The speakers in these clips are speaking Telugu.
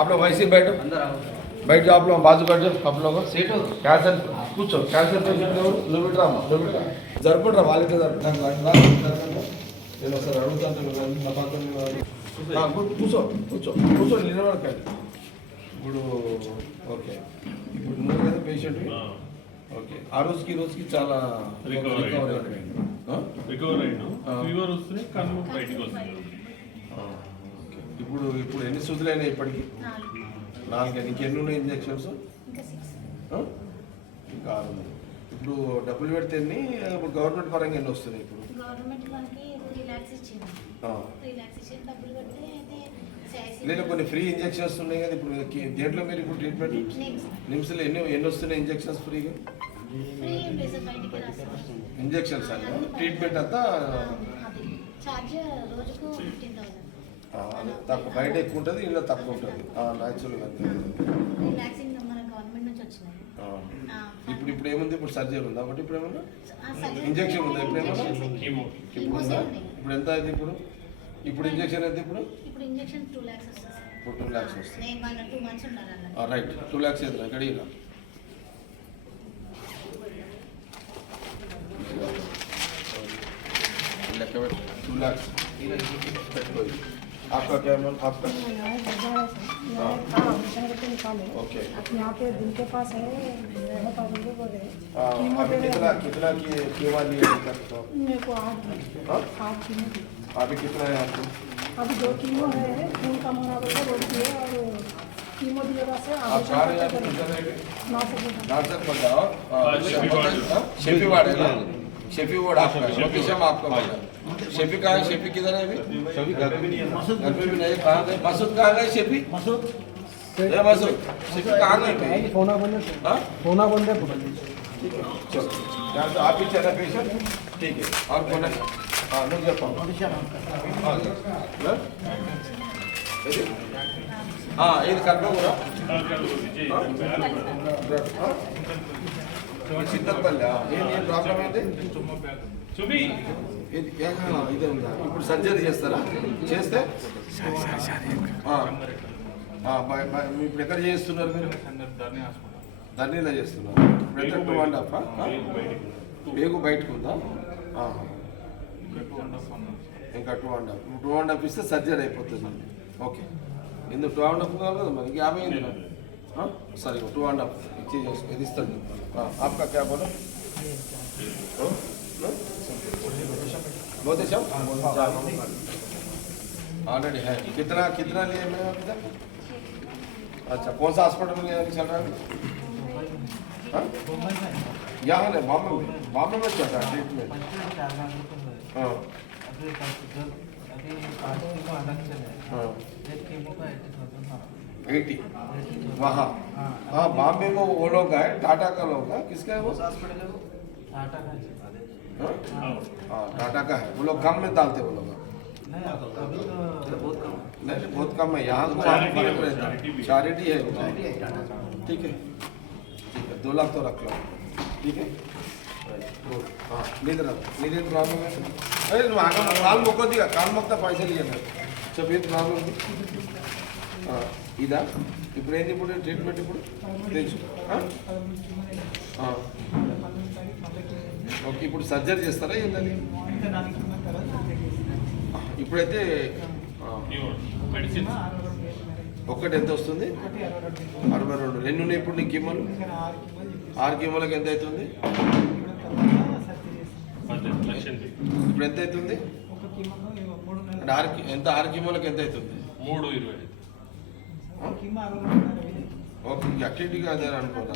आप लोग वैसे ही बैठो, बैठ जाओ आप लोग, बाजू बैठ जाओ आप लोग। सीट हो कैंसर కూర్చో, క్యాన్సర్ పేషెంట్ ఎవరు? నువ్వు ఇట్రా జరుపుకుంటారా వాళ్ళైతే నేను ఒకసారి అడుగుతాను నా పాత్ర కూర్చో కూర్చో కూర్చో నిలబడకండి. ఇప్పుడు ఓకే, ఇప్పుడు నువ్వు కదా పేషెంట్. ఓకే, ఆ రోజుకి ఈ రోజుకి చాలా రికవర్ అయ్యాను. ఫీవర్ వస్తుంది కన్ను బయటికి వస్తుంది. ఇప్పుడు ఇప్పుడు ఎన్ని సూదులైనా ఇప్పటికి? 4. నీకు ఎన్ని ఉన్నాయి ఇంజక్షన్స్? ఇంకా 6 ఉన్నాయి. ఇప్పుడు డబ్బులు పెడితే ఎన్ని? ఇప్పుడు గవర్నమెంట్ పరంగా ఎన్ని వస్తున్నాయి? ఇప్పుడు లేదు, కొన్ని ఫ్రీ ఇంజక్షన్స్ ఉన్నాయి కదా ఇప్పుడు. దేంట్లో మీరు ఇప్పుడు ట్రీట్మెంట్? నిమ్స్లో ఎన్ని వస్తున్నాయి ఇంజక్షన్స్ ఫ్రీగా? ఇంజక్షన్స్ అన్న ట్రీట్మెంట్ అంతా తక్కువ, బయట ఎక్కువ ఉంటుంది, ఇంట్లో తక్కువ ఉంటుంది. న్యాచురల్గా ఇప్పుడు ఇప్పుడు ఏముంది? ఇప్పుడు సర్జరీ ఉందా ఒకటి? ఇప్పుడు ఏమన్నా ఇంజక్షన్ ఉందా? ఇప్పుడు ఏమన్నా ఇప్పుడు ఉందా? ఇప్పుడు ఎంత అయింది ఇప్పుడు? ఇప్పుడు ఇంజక్షన్ అయితే ఇప్పుడు 2 lakhs వస్తుంది. ఇప్పుడు 2 lakhs వస్తుంది. 2 months ఉండాలి. రైట్, 2 lakhs అయితే ఇక్కడ ఇలా లెక్క పెట్టి 2 lakhs పెట్టుకోవాలి. आपका क्या मन? आपका ओके, यहाँ पे दिल के पास है, अभी कितना कीमा लिए मेरे को 8 कीमो। अभी कितना है आपको? अभी 2 कीमो है, खून कम होना बोलते रोक दिए, और कीमो दिएगा से आप चाह रहे हैं 9 बताओ। शेफी वार्ड है ना? शेफी वार्ड आपका लोकेशन आपका बोला। शेफी कहाँ है? शेफी किधर है अभी? शेफी घर पे भी नहीं है। घर पे भी नहीं। कहाँ गए? मसूद कहाँ गए? शेफी मसूद शेफी कहाँ गए? फोना बंद है। हाँ, फोना बंद है। चलो यहाँ से आप ही चला पेशेंट, ठीक है। और कौन है? हाँ, लोग जब हाँ ये करना पूरा సిద్ధపల్లి. ఏం ప్రాబ్లం అయితే ఇదే ఉందా? ఇప్పుడు సర్జరీ చేస్తారా? చేస్తే ఇప్పుడు ఎక్కడ చేస్తున్నారు మీరు? ధర్నీలో చేస్తున్నారు. ఇప్పుడు ఎంత 2.5 పేగు బయటకు ఉందా? ఇంకా 2.5 ఇస్తే సర్జరీ అయిపోతుంది. ఓకే, ఇందుకు 2.5 కావాలి కదా మరి, 50 అయింది. సరే 2.5 ఇచ్చి ఇది ఇస్తాను. आपका क्या बोलो? बहुत अच्छा ऑलरेडी है। कितना लिए मैं अभी तक? अच्छा, कौन सा हॉस्पिटल में चल रहा है? यहाँ नहीं, बॉम्बे में चल रहा है ट्रीटमेंट। हाँ हाँ 80 वहाँ। हाँ, बॉम्बे में वो लोग है, टाटा का लोग है। किसका है वो? टाटा का है। हाँ, टाटा का है। वो लोग कम में डालते वो लोग। नहीं, बहुत कम है। यहाँ को फर्क रहता है, चैरिटी है। ठीक है, 2 लाख तो रख लो, ठीक है। हाँ, नींद प्रॉब्लम है। अरे काल मोको दिया, काल मोकता पैसे लिए मैं जब ये प्रॉब्लम ఇదా? ఇప్పుడు ఏంటి? ఇప్పుడు ట్రీట్మెంట్ ఇప్పుడు తెలుసు. ఓకే, ఇప్పుడు సర్జరీ చేస్తారా ఏంటది? ఇప్పుడైతే ఒక్కటి ఎంత వస్తుంది? 62. 2 ఉన్నాయి ఇప్పుడు నీకు కీమోలు. 6 కీమోలకు ఎంత అవుతుంది? ఇప్పుడు ఎంత అవుతుంది? అంటే 6 కీమోలకు ఎంత అవుతుంది? 3.20. ఓకే, యాక్టివిటీగా అదే అనుకోవాలి.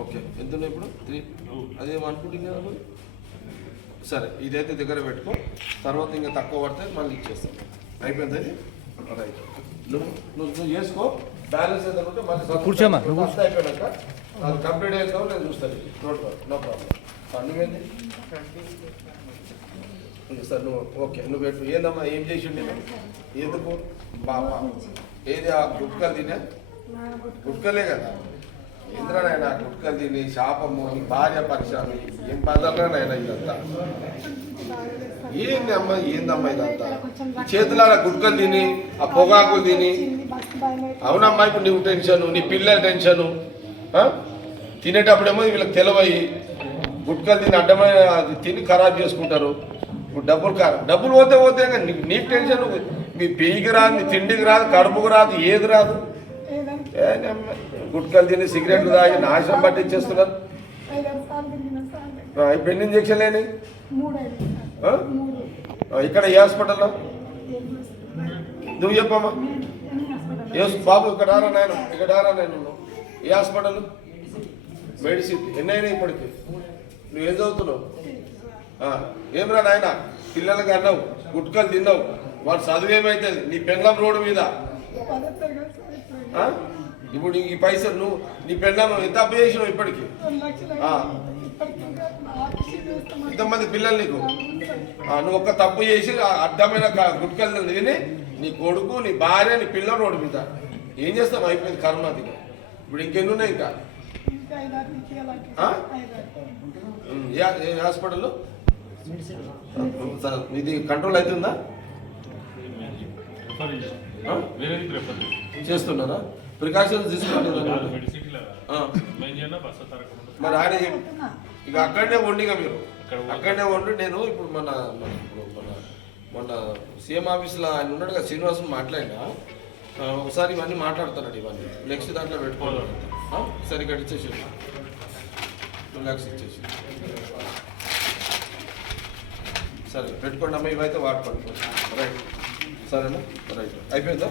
ఓకే, ఎంత ఉన్నాయి ఇప్పుడు? 3. అదే అనుకుంటుంది కదా. సరే, ఇదైతే దగ్గర పెట్టుకో. తర్వాత ఇంకా తక్కువ పడితే మళ్ళీ ఇచ్చేస్తాం. అయిపోయింది అది. రైట్, నువ్వు చేసుకో. బ్యాలెన్స్ ఎంత ఉంటే మళ్ళీ కూర్చోమా. అయిపోయాక అది కంప్లీట్ అవుతావు, నేను చూస్తాను. No problem. నువ్వేంది సార్? నువ్వు ఓకే, నువ్వు పెట్టు. ఏందమ్మా, ఏం చేసి ఉండే? ఎందుకు బాబా ఏది? ఆ గుట్కలు తినే? గుట్కలే కదా. ఇంద్రనైనా గుట్కలు తిని శాపము ఈ భార్య పరిశ్రమ ఏం పదాలనైనా ఇదంతా ఏందమ్మా ఇదంతా ఈ చేతులారా గుట్కలు తిని ఆ పొగాకులు తిని అవునమ్మా ఇప్పుడు నువ్వు టెన్షను నీ పిల్లల టెన్షను తినేటప్పుడేమో వీళ్ళకి తెలవయి గుట్కలు తిని అడ్డమైన అది తిని ఖరాబ్ చేసుకుంటారు. ఇప్పుడు డబ్బులు పోతే కానీ నీకు టెన్షన్ మీ పెయికి రాదు నీ తిండికి రాదు కడుపుకు రాదు ఏది రాదు. గుట్కలు తిని సిగరెట్లు తాగి నాశనం పట్టించేస్తున్నారు. ఇప్పుడు ఎన్ని ఇంజక్షన్ లేని ఇక్కడ ఏ హాస్పిటల్లో నువ్వు చెప్పమ్మా ఏ బాబు ఇక్కడ రారా నాయన ఏ హాస్పిటల్ మెడిసిన్ ఎన్ని అయినాయి ఇప్పటికి నువ్వేం చదువుతున్నావు ఏమిరా నాయన పిల్లలకి అన్నావు గుట్కలు తిన్నావు వాడు చదువు ఏమైతుంది నీ పెళ్ళం రోడ్డు మీద ఇప్పుడు ఈ పైసలు నువ్వు నీ పెళ్ళం ఎంత అప్పు చేసినావు ఇప్పటికి ఇంతమంది పిల్లలు నీకు నువ్వు ఒక్క తప్పు చేసి అడ్డమైన గుట్కలు తిని నీ కొడుకు నీ భార్య నీ పిల్లల రోడ్డు మీద ఏం చేస్తావు అయిపోయింది కర్మది. ఇప్పుడు ఇంకెన్ని ఉన్నాయి ఇంకా హాస్పిటల్లో ఇది కంట్రోల్ అవుతుందా చేస్తున్నారా ప్రికాషన్స్ తీసుకుంటున్నారా మరి ఆయన ఇక అక్కడనే వండిగా మీరు అక్కడనే వండి నేను ఇప్పుడు మొన్న సీఎం ఆఫీస్లో ఆయన ఉన్నాడు కదా శ్రీనివాసం మాట్లాడినా ఒకసారి ఇవన్నీ మాట్లాడుతున్నాడు ఇవన్నీ నెక్స్ట్ దాంట్లో పెట్టుకోవాలి సరే ఇక్కడ ఇచ్చేసి 2 lakhs ఇచ్చేసి సరే పెట్టుకోండి అమ్మ ఇవైతే వాడుకోండి రైట్ సరేనా రైట్ అయిపోయిందా